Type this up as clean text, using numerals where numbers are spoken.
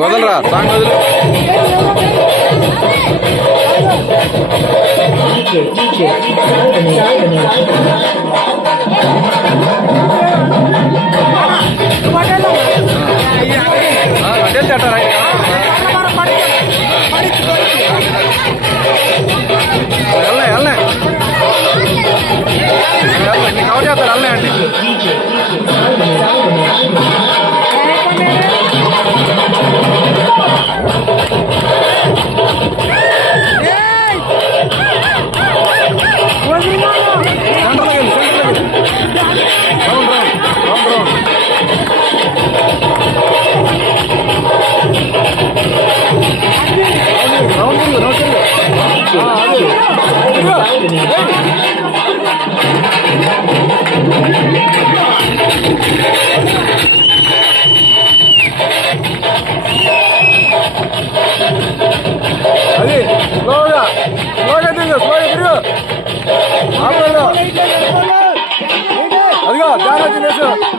వదలరా song వదిలి అడ్డలు చట్టారా వెళ్ళనే cover చేస్తారు వెళ్ళనే అండి అది స్లోగా తిరుగు అదిగో జాగ్రత్త